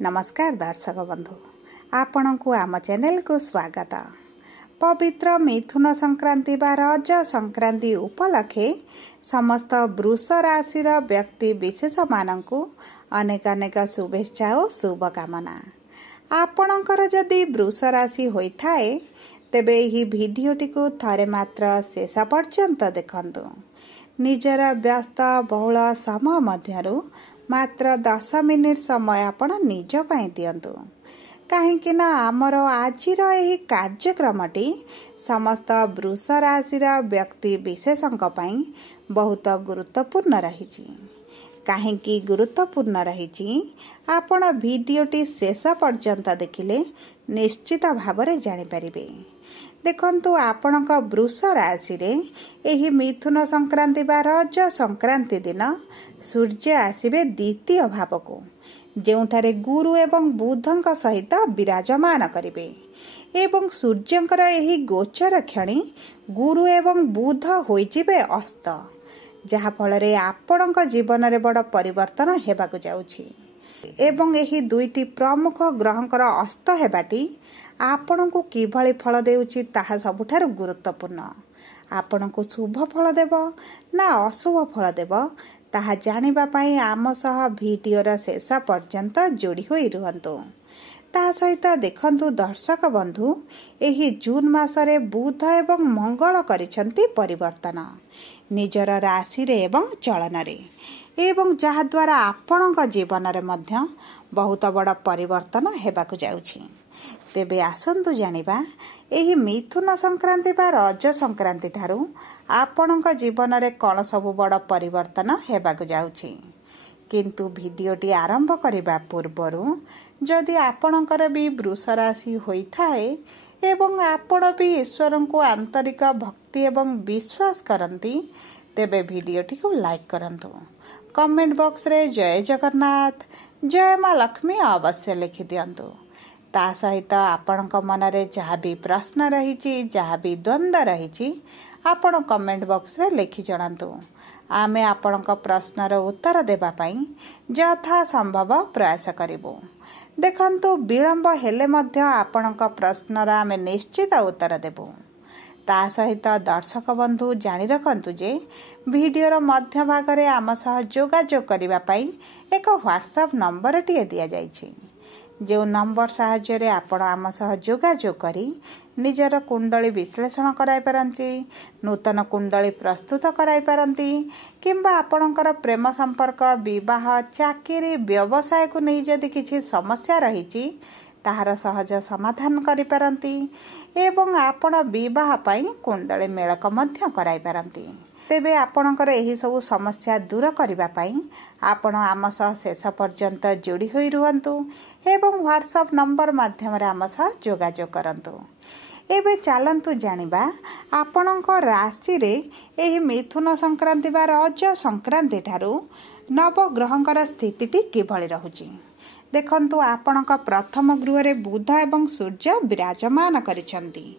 नमस्कार दर्शक बंधु आपण को आम चैनल को स्वागत। पवित्र मिथुन संक्रांति बा रज संक्रांति उपलक्षे समस्त वृष राशि व्यक्ति विशेष मानकु अनेक अनेक शुभेच्छा और शुभकामना। आपणकर जदि वृष राशि होइथाए तेबे ही भिडियोटी को थरे मात्र शेष पर्यंत देखंतु। निजर व्यस्त बहुल समय मध्यरु मात्र 10 मिनिट समय आपण निज पई दियंतु, कहीं ना आमर आजिर एही कार्यक्रमटी समस्त वृष राशि व्यक्ति विशेषक पई बहुत गुरुत्वपूर्ण रही। कहीं गुरुत्वपूर्ण रही आपण भिडियोटी शेष पर्यंत देखिले निश्चित भावरे जानि परिबे। देखंतु आपणक वृष राशि रे एही मिथुन संक्रांति बा रज संक्रांति दिन सूर्य आसिबे द्वितीय भाव को, जेउठारे गुरु एवं बुधंक सहित विराजमान करिवे एवं सूर्यंकर एही गोचर क्षणी गुरु एवं बुध होइजिबे अस्त, जहा फलरे आपणक जीवन रे बड़ परिवर्तन हेबाकु जाउछि एवं एही दुईटी प्रमुख ग्रहंकर अस्त हेबाटी आपण को किभଳି फल देउछि ताहा सबुठारु गुरुत्वपूर्ण। आपण को शुभ फल देव ना अशुभ फल देव ताहा जानिबा पई आम सह भिडियोर शेष पर्यंत जोड़ी होई रुहंतु। ता सहित देखंतु दर्शक बंधु, एही जून मासरे बुध एवं मंगल करिसंती परिवर्तन निजर राशि रे एवं चलन रे, एवं जहा द्वारा आपणक जीवन रे मध्य बहुत बड़ परिवर्तन हेबाकु जाउछि। तेबे आसंतु जानिबा एही मिथुन संक्रांति बा रज संक्रांति ठारू आपणक जीवन रे कौन सबु बड़ परिवर्तन हेबाकु जाउछि। किंतु भिडियोटी आरंभ करिबा पूर्वरु जदि आपणकर भी वृष राशि होइथाए एवं आपण भी ईश्वर को आंतरिक भक्ति एवं विश्वास करंती तेबे भिडियोटी को लाइक करंतु। कमेंट बॉक्स रे जय जगन्नाथ जय मां लक्ष्मी अवश्य लिखि दियंतु। ता सहित आपणक मन रे जहा भी प्रश्न रही जहा भी द्वंद्व रही आपण कमेंट बॉक्स रे लिखि जणांतु। आमे आपणक प्रश्नर उत्तर देबा पई यथा संभव प्रयास करिबो। देखंतु विलंब हेले मध्य आपणक प्रश्नर आमे निश्चित उत्तर देबो। ता सहित दर्शक बंधु जानि रखंतु जे भिडियोर मध्य भाग रे आम सह जोगाजोग करिबा पई एक व्हाट्सएप नंबर टिए दिया जाइछि। जो नंबर साहाय्य रे आपण आम सह जोगाजोग करी निजर कुंडली विश्लेषण कराई पारंती, नूतन कुंडली प्रस्तुत कराई पारंती, किंबा आपणकर प्रेम संपर्क विवाह चाकरी व्यवसाय को नहीं जदि किछि समस्या रही ताहार सहज समाधान करि पारंती एवं आपण विवाह पई कुंडली मेलक मध्य कराई पारंती। तेबे आपणकर एही सब समस्या दूर करिबा पई आपण आम सह शेष पर्यंत जोड़ी होई रुहंतु एवं व्हाट्सएप नंबर माध्यम रे आम सह जोगाजोग करंतु। एबे चलंतु जानिबा आपणक राशि रे एही मिथुन संक्रांति बा रज संक्रांति ठारू नवग्रहंकर स्थितिटी किभଳି रहुची। देखंतु आपणक प्रथम गृह रे बुध एवं सूर्य विराजमान करिसंती,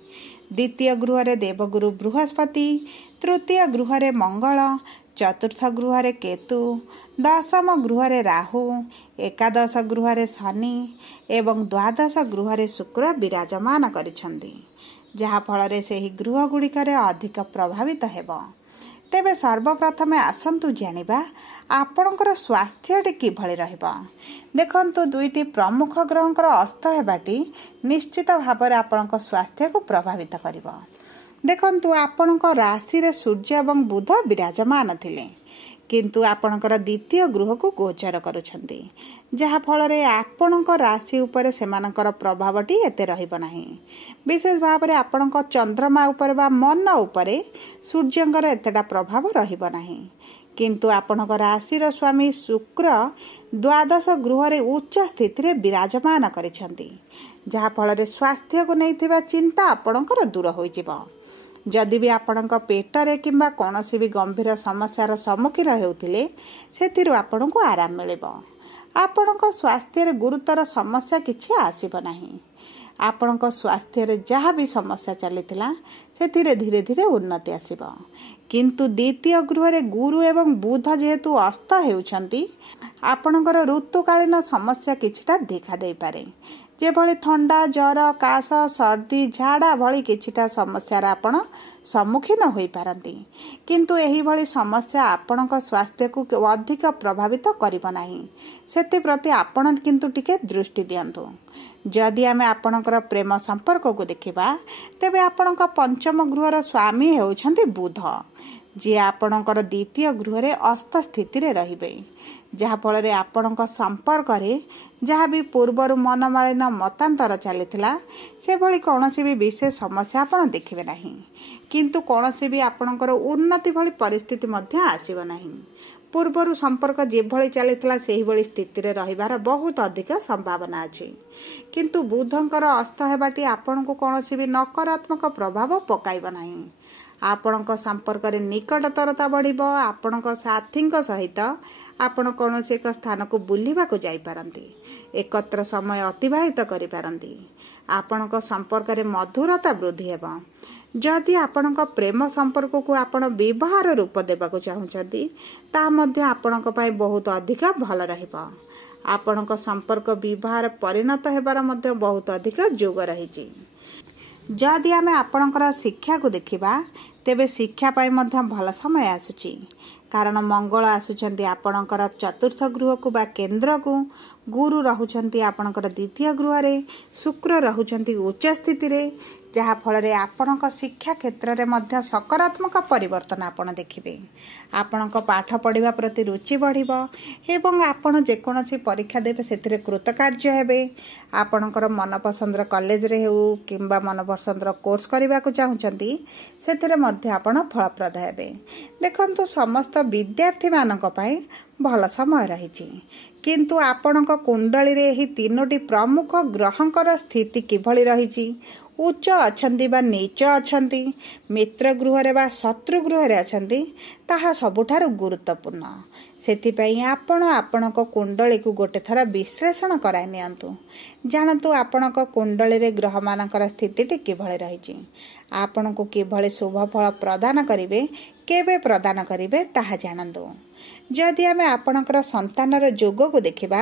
द्वितीय गृह रे देवगुरु बृहस्पति, तृतीय गृह रे मंगल, चतुर्थ गृह रे केतु, दशम गृह रे राहु, एकादश गृह रे शनि एवं द्वादश गृह रे शुक्र विराजमान करिसंती, जहा फल रे सेही गृह गुड़िक अधिक प्रभावित हेबो। तेबे सर्वप्रथमे आसंतु जानिबा आपणकर स्वास्थ्यटी किभଳି रहइबा। देखंतु दुईटी प्रमुख ग्रहंकर अस्त हेबाटी निश्चित भाବରେ आपणक स्वास्थ्य को प्रभावित करिबो। देखंतु आपणक राशि रे सूर्य एवं बुध विराजमान थिले, किंतु आपणकर द्वितीय गृह को गोचर करूछंती, जहा फल रे आपणक राशि उपरे सेमानकर प्रभावटी एते रहिबो नाही। विशेष भाବରେ आपणक चंद्रमा उपरे बा मन उपरे सूर्यंकर एतेटा प्रभाव रहिबो नाही, किंतु आपणक राशि रो स्वामी शुक्र द्वादश गृह रे उच्च स्थिति रे विराजमान करिसंती, जहा फल रे स्वास्थ्य को नैथिबा चिंता आपणकर दूर होई जिवो। जदि भी आपणक पेटरे किंबा कोनोसी भी गंभीर समस्यार सम्मुखीन हेउथिले सेथिरु आपणको आराम मिलिबो। आपणक स्वास्थ्य रे गुरुतर समस्या किछि आसीबो नाही। ଆପଣଙ୍କ ସ୍ୱାସ୍ଥ୍ୟରେ ଯାହା ବି ସମସ୍ୟା ଚାଲିଥିଲା ସେଥିରେ ଧୀରେ ଧୀରେ ଉନ୍ନତି ଆସିବ। କିନ୍ତୁ ଦ୍ୱିତୀୟ ଗୃହରେ ଗୁରୁ ଏବଂ ବୁଧ ଯେହେତୁ ଅସ୍ତ ହେଉଛନ୍ତି, ଆପଣଙ୍କର ଋତୁକାଳୀନ ସମସ୍ୟା କିଛିଟା ଦେଖା ଦେଇପାରେ। ଯେଭଳି ଥଣ୍ଡା, ଜ୍ୱର, କାଶ, ସର୍ଦ୍ଦି, ଝାଡ଼ା ଭଳି କିଛିଟା ସମସ୍ୟାର ଆପଣ ସମ୍ମୁଖୀନ ହୋଇପାରନ୍ତି। କିନ୍ତୁ ଏହିଭଳି ସମସ୍ୟା ଆପଣଙ୍କ ସ୍ୱାସ୍ଥ୍ୟକୁ ଅଧିକ ପ୍ରଭାବିତ କରିବ ନାହିଁ। ସେଥିପ୍ରତି ଆପଣ କିନ୍ତୁ ଟିକେ ଦୃଷ୍ଟି ଦିଅନ୍ତୁ। ଯଦି ଆମେ ଆପଣଙ୍କର ପ୍ରେମ ସମ୍ପର୍କକୁ ଦେଖିବା, ତେବେ ଆପଣଙ୍କ ପଞ୍ଚମ ଗୃହର ସ୍ୱାମୀ ହେଉଛନ୍ତି ବୁଧ, ଯିଏ ଆପଣଙ୍କର ଦ୍ୱିତୀୟ ଗୃହରେ ଅସ୍ତ ସ୍ଥିତିରେ ରହିବେ। ଯାହାଫଳରେ ଆପଣଙ୍କ ସମ୍ପର୍କରେ ଯାହା ବି ପୂର୍ବରୁ ମନମାଳିନ ମତାନ୍ତର ଚାଲିଥିଲା, ସେଭଳି କୌଣସି ବି ବିଶେଷ ସମସ୍ୟା ଆପଣ ଦେଖିବେ ନାହିଁ। କିନ୍ତୁ କୌଣସି ବି ଆପଣଙ୍କର ଉନ୍ନତି ଭଳି ପରିସ୍ଥିତି ମଧ୍ୟ ଆସିବ ନାହିଁ। ପୂର୍ବରୁ ସମ୍ପର୍କ ଯେଭଳି ଚାଲିଥିଲା ସେହିଭଳି ସ୍ଥିତିରେ ରହିବାର ବହୁତ ଅଧିକ ସମ୍ଭାବନା ଅଛି। କିନ୍ତୁ ବୁଧଙ୍କର ଅସ୍ତ ହେବାଟି ଆପଣଙ୍କୁ କୌଣସି ବି ନକାରାତ୍ମକ ପ୍ରଭାବ ପକାଇବ ନାହିଁ। ଆପଣଙ୍କ ସମ୍ପର୍କରେ ନିକଟତରତା ବଢ଼ିବ। ଆପଣଙ୍କ ସାଥୀଙ୍କ ସହିତ ଆପଣ କୌଣସି ଏକ ସ୍ଥାନକୁ ବୁଲିବାକୁ ଯାଇପାରନ୍ତି, ଏକତ୍ର ସମୟ ଅତିବାହିତ କରିପାରନ୍ତି। ଆପଣଙ୍କ ସମ୍ପର୍କରେ ମଧୁରତା ବୃଦ୍ଧି ହେବ। ଯଦି ଆପଣଙ୍କ ପ୍ରେମ ସମ୍ପର୍କକୁ ଆପଣ ବିବାହର ରୂପ ଦେବାକୁ ଚାହୁଁଛନ୍ତି, ତାହା ମଧ୍ୟ ଆପଣଙ୍କ ପାଇଁ ବହୁତ ଅଧିକ ଭଲ ରହିବ। ଆପଣଙ୍କ ସମ୍ପର୍କ ବିବାହର ପରିଣତ ହେବାର ମଧ୍ୟ ବହୁତ ଅଧିକ ଯୋଗ ରହିଛି। ଯଦି ଆମେ ଆପଣଙ୍କର ଶିକ୍ଷାକୁ ଦେଖିବା, ତେବେ ଶିକ୍ଷା ପାଇଁ ମଧ୍ୟ ଭଲ ସମୟ ଆସୁଛି। କାରଣ ମଙ୍ଗଳ ଆସୁଛନ୍ତି ଆପଣଙ୍କର ଚତୁର୍ଥ ଗୃହକୁ ବା କେନ୍ଦ୍ରକୁ, ଗୁରୁ ରହୁଛନ୍ତି ଆପଣଙ୍କର ଦ୍ୱିତୀୟ ଗୃହରେ, ଶୁକ୍ର ରହୁଛନ୍ତି ଉଚ୍ଚ ସ୍ଥିତିରେ। ଯାହାଫଳରେ ଆପଣଙ୍କ ଶିକ୍ଷା କ୍ଷେତ୍ରରେ ମଧ୍ୟ ସକାରାତ୍ମକ ପରିବର୍ତ୍ତନ ଆପଣ ଦେଖିବେ। ଆପଣଙ୍କ ପାଠ ପଢ଼ିବା ପ୍ରତି ରୁଚି ବଢ଼ିବ ଏବଂ ଆପଣ ଯେକୌଣସି ପରୀକ୍ଷା ଦେବେ ସେଥିରେ କୃତକାର୍ଯ୍ୟ ହେବେ। ଆପଣଙ୍କର ମନପସନ୍ଦର କଲେଜରେ ହେଉ କିମ୍ବା ମନପସନ୍ଦର କୋର୍ସ କରିବାକୁ ଚାହୁଁଛନ୍ତି, ସେଥିରେ ମଧ୍ୟ ଆପଣ ଫଳପ୍ରଦ ହେବେ। ଦେଖନ୍ତୁ, ସମସ୍ତ ବିଦ୍ୟାର୍ଥୀମାନଙ୍କ ପାଇଁ ଭଲ ସମୟ ରହିଛି। କିନ୍ତୁ ଆପଣଙ୍କ କୁଣ୍ଡଳୀରେ ଏହି ତିନୋଟି ପ୍ରମୁଖ ଗ୍ରହଙ୍କର ସ୍ଥିତି କିଭଳି ରହିଛି, ଉଚ୍ଚ ଅଛନ୍ତି ବା ନୀଚ ଅଛନ୍ତି, ମିତ୍ର ଗୃହରେ ବା ଶତ୍ରୁ ଗୃହରେ ଅଛନ୍ତି, ତାହା ସବୁଠାରୁ ଗୁରୁତ୍ୱପୂର୍ଣ୍ଣ। ସେଥିପାଇଁ ଆପଣ ଆପଣଙ୍କ କୁଣ୍ଡଳୀକୁ ଗୋଟେ ଥର ବିଶ୍ଳେଷଣ କରାଇ ନିଅନ୍ତୁ। ଜାଣନ୍ତୁ ଆପଣଙ୍କ କୁଣ୍ଡଳୀରେ ଗ୍ରହମାନଙ୍କର ସ୍ଥିତିଟି କିଭଳି ରହିଛି। ଆପଣଙ୍କୁ କିଭଳି ଶୁଭ ଫଳ ପ୍ରଦାନ କରିବେ, କେବେ ପ୍ରଦାନ କରିବେ, ତାହା ଜାଣନ୍ତୁ। ଯଦି ଆମେ ଆପଣଙ୍କର ସନ୍ତାନର ଯୋଗକୁ ଦେଖିବା,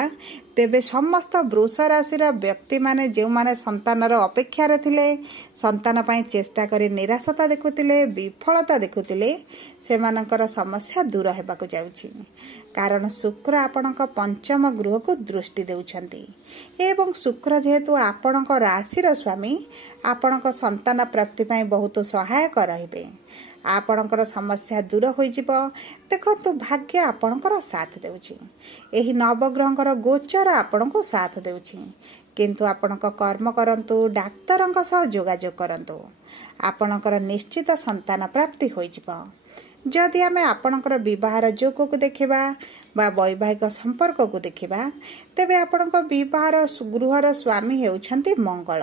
ତେବେ ସମସ୍ତ ବୃଷ ରାଶିର ବ୍ୟକ୍ତିମାନେ ଯେଉଁମାନେ ସନ୍ତାନର ଅପେକ୍ଷାରେ ଥିଲେ, ସନ୍ତାନ ପାଇଁ ଚେଷ୍ଟା କରି ନିରାଶତା ଦେଖୁଥିଲେ, ବିଫଳତା ଦେଖୁଥିଲେ, ସେମାନଙ୍କର ସମସ୍ୟା ଦୂର ହେବାକୁ ଯାଉଛି। କାରଣ ଶୁକ୍ର ଆପଣଙ୍କ ପଞ୍ଚମ ଗୃହକୁ ଦୃଷ୍ଟି ଦେଉଛନ୍ତି ଏବଂ ଶୁକ୍ର ଯେହେତୁ ଆପଣଙ୍କ ରାଶିର ସ୍ୱାମୀ, ଆପଣଙ୍କ ସନ୍ତାନ ପ୍ରାପ୍ତି ପାଇଁ ବହୁତ ସହାୟକ ରହିବେ। ଆପଣଙ୍କର ସମସ୍ୟା ଦୂର ହୋଇଯିବ। ଦେଖନ୍ତୁ, ଭାଗ୍ୟ ଆପଣଙ୍କର ସାଥ ଦେଉଛି। ଏହି ନବଗ୍ରହଙ୍କର ଗୋଚର ଆପଣଙ୍କୁ ସାଥ ଦେଉଛି। କିନ୍ତୁ ଆପଣଙ୍କ କର୍ମ କରନ୍ତୁ, ଡାକ୍ତରଙ୍କ ସହ ଯୋଗାଯୋଗ କରନ୍ତୁ। ଆପଣଙ୍କର ନିଶ୍ଚିତ ସନ୍ତାନ ପ୍ରାପ୍ତି ହୋଇଯିବ। ଯଦି ଆମେ ଆପଣଙ୍କର ବିବାହର ଯୋଗକୁ ଦେଖିବା ବା ବୈବାହିକ ସମ୍ପର୍କକୁ ଦେଖିବା, ତେବେ ଆପଣଙ୍କ ବିବାହର ଗୃହର ସ୍ୱାମୀ ହେଉଛନ୍ତି ମଙ୍ଗଳ,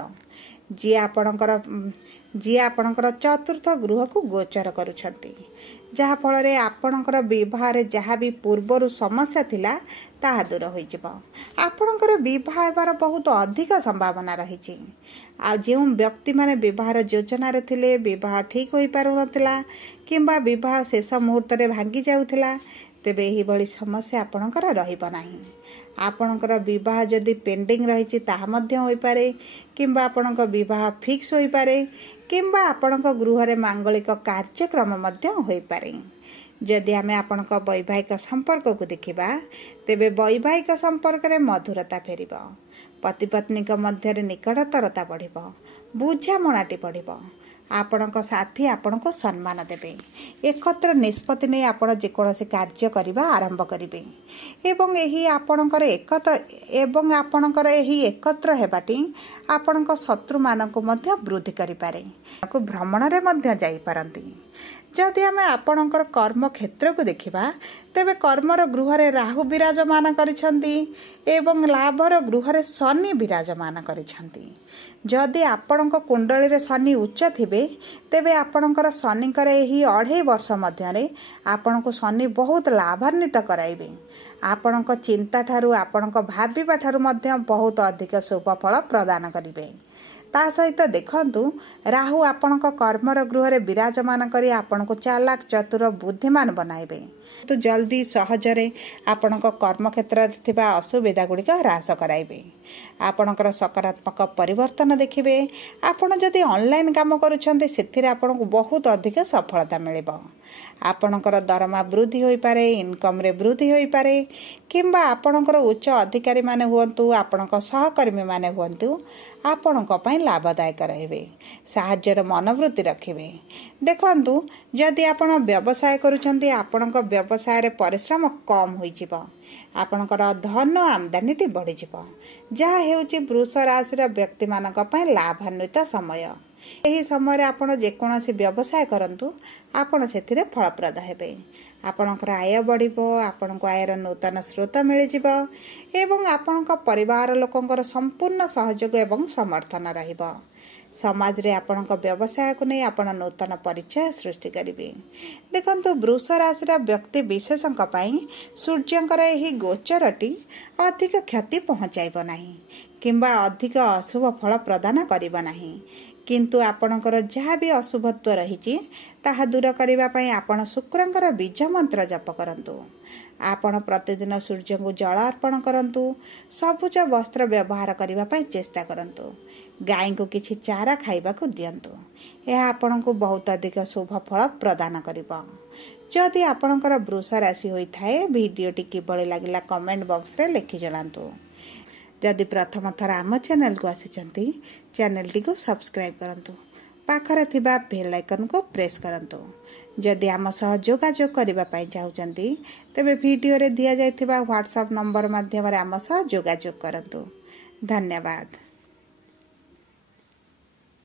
ଯିଏ ଆପଣଙ୍କର ଚତୁର୍ଥ ଗୃହକୁ ଗୋଚର କରୁଛନ୍ତି। ଯାହାଫଳରେ ଆପଣଙ୍କର ବିବାହରେ ଯାହା ବି ପୂର୍ବରୁ ସମସ୍ୟା ଥିଲା, ତାହା ଦୂର ହୋଇଯିବ। ଆପଣଙ୍କର ବିବାହ ହେବାର ବହୁତ ଅଧିକ ସମ୍ଭାବନା ରହିଛି। ଆଉ ଯେଉଁ ବ୍ୟକ୍ତିମାନେ ବିବାହର ଯୋଜନାରେ ଥିଲେ, ବିବାହ ଠିକ୍ ହୋଇପାରୁନଥିଲା କିମ୍ବା ବିବାହ ଶେଷ ମୁହୂର୍ତ୍ତରେ ଭାଙ୍ଗି ଯାଉଥିଲା, ତେବେ ଏହିଭଳି ସମସ୍ୟା ଆପଣଙ୍କର ରହିବ ନାହିଁ। ଆପଣଙ୍କର ବିବାହ ଯଦି ପେଣ୍ଡିଂ ରହିଛି, ତାହା ମଧ୍ୟ ହୋଇପାରେ, କିମ୍ବା ଆପଣଙ୍କ ବିବାହ ଫିକ୍ସ ହୋଇପାରେ, କିମ୍ବା ଆପଣଙ୍କ ଗୃହରେ ମାଙ୍ଗଳିକ କାର୍ଯ୍ୟକ୍ରମ ମଧ୍ୟ ହୋଇପାରେ। ଯଦି ଆମେ ଆପଣଙ୍କ ବୈବାହିକ ସମ୍ପର୍କକୁ ଦେଖିବା, ତେବେ ବୈବାହିକ ସମ୍ପର୍କରେ ମଧୁରତା ଫେରିବ। ପତି ପତ୍ନୀଙ୍କ ମଧ୍ୟରେ ନିକଟତରତା ବଢ଼ିବ, ବୁଝାମଣାଟି ବଢ଼ିବ। ଆପଣଙ୍କ ସାଥୀ ଆପଣଙ୍କୁ ସମ୍ମାନ ଦେବେ। ଏକତ୍ର ନିଷ୍ପତ୍ତି ନେଇ ଆପଣ ଯେକୌଣସି କାର୍ଯ୍ୟ କରିବା ଆରମ୍ଭ କରିବେ ଏବଂ ଆପଣଙ୍କର ଏହି ଏକତ୍ର ହେବାଟି ଆପଣଙ୍କ ଶତ୍ରୁମାନଙ୍କୁ ମଧ୍ୟ ବୃଦ୍ଧି କରିପାରେ। ଭ୍ରମଣରେ ମଧ୍ୟ ଯାଇପାରନ୍ତି। ଯଦି ଆମେ ଆପଣଙ୍କର କର୍ମକ୍ଷେତ୍ରକୁ ଦେଖିବା, ତେବେ କର୍ମର ଗୃହରେ ରାହୁ ବିରାଜମାନ କରିଛନ୍ତି ଏବଂ ଲାଭର ଗୃହରେ ଶନି ବିରାଜମାନ କରିଛନ୍ତି। ଯଦି ଆପଣଙ୍କ କୁଣ୍ଡଳୀରେ ଶନି ଉଚ୍ଚ ଥିବେ, ତେବେ ଆପଣଙ୍କର ଶନିଙ୍କର ଏହି 2.5 ବର୍ଷ ମଧ୍ୟରେ ଆପଣଙ୍କୁ ଶନି ବହୁତ ଲାଭାନ୍ୱିତ କରାଇବେ। ଆପଣଙ୍କ ଚିନ୍ତା ଠାରୁ, ଆପଣଙ୍କ ଭାବିବା ଠାରୁ ମଧ୍ୟ ବହୁତ ଅଧିକ ଶୁଭ ଫଳ ପ୍ରଦାନ କରିବେ। ता सहित देखंतु राहु आपणक कर्मर गृह विराजमान करी आपणको चालाक चतुर बुद्धिमान बनाइबे। तो जल्दी सहजरे आपणक कर्म क्षेत्र थिबा असुविधा गुड़िक ह्रास कराइबे। आपणकर सकारात्मक परिवर्तन देखिबे। आपण जदि ऑनलाइन काम करूछन्ते सेथिरे आपणको बहुत अधिक सफलता मिलिबो। आपणकर दरमा वृद्धि होई पारे, इनकम रे वृद्धि होई पारे, किंबा आपणकर उच्च अधिकारी माने हुअन्तु, आपणक सहकर्मी माने हुअन्तु, आपणक पई लाभदायक रहिबे। साहाय्यर मनोवृत्ति रखिबे। देखंतु जदि आपण व्यवसाय करूछन्ते आपणक व्यवसाय रे परिश्रम कम होई जिवो। आपणकर धन आमदानीटी बढ़ी जिवो। जहा हेउची वृष राशि रा व्यक्ति मानक पई लाभान्वित समय। एही समय रे आपण जेकोनोसी व्यवसाय करंतु आपण सेथिरे फलप्रद हेबे। आपणकर आय बढ़िबो, आपणको आयर नूतन स्रोत मिल जिवो एवं आपणक परिवार लोकंकर संपूर्ण सहयोग एवं समर्थन रहिबो। समाज रे आपणक व्यवसाय को नहीं आपण नूतन परिचय सृष्टि करिवे। देखंतु वृष राशि रा व्यक्ति विशेषक पई सूर्यंकर एही गोचरटी अधिक क्षति पहुंचाइबो नाही किंबा अधिक अशुभ फल प्रदान करिबो नाही। किंतु आपणकर जहाँ भी अशुभत्व रही ताहा दूर करिबा पई आपण शुक्रंकर बीज मंत्र जप करंतु। आपण प्रतिदिन सूर्य को जल अर्पण करंतु। सबुज वस्त्र व्यवहार करिबा पई चेष्टा करंतु। गाय को किछि चारा खाइबा को दियंतु। यह आपण को बहुत अधिक शुभ फल प्रदान करिबो। जदि आपणकर वृष राशि होई थाए वीडियोटी किबळी लागिला कमेंट बॉक्स रे लिखि जणांतु। जदि प्रथम थर आम चैनल को आसिचंती चैनल टी को सब्सक्राइब करंतु। पाखरे थिबा बेल आइकन को प्रेस करंतु। जदि आम सह जोगाजोग करिबा पई चाहुचंती तेबे वीडियो रे दिया जायथिबा व्हाट्सएप नंबर माध्यम रे आम सह जोगाजोग करंतु। धन्यवाद।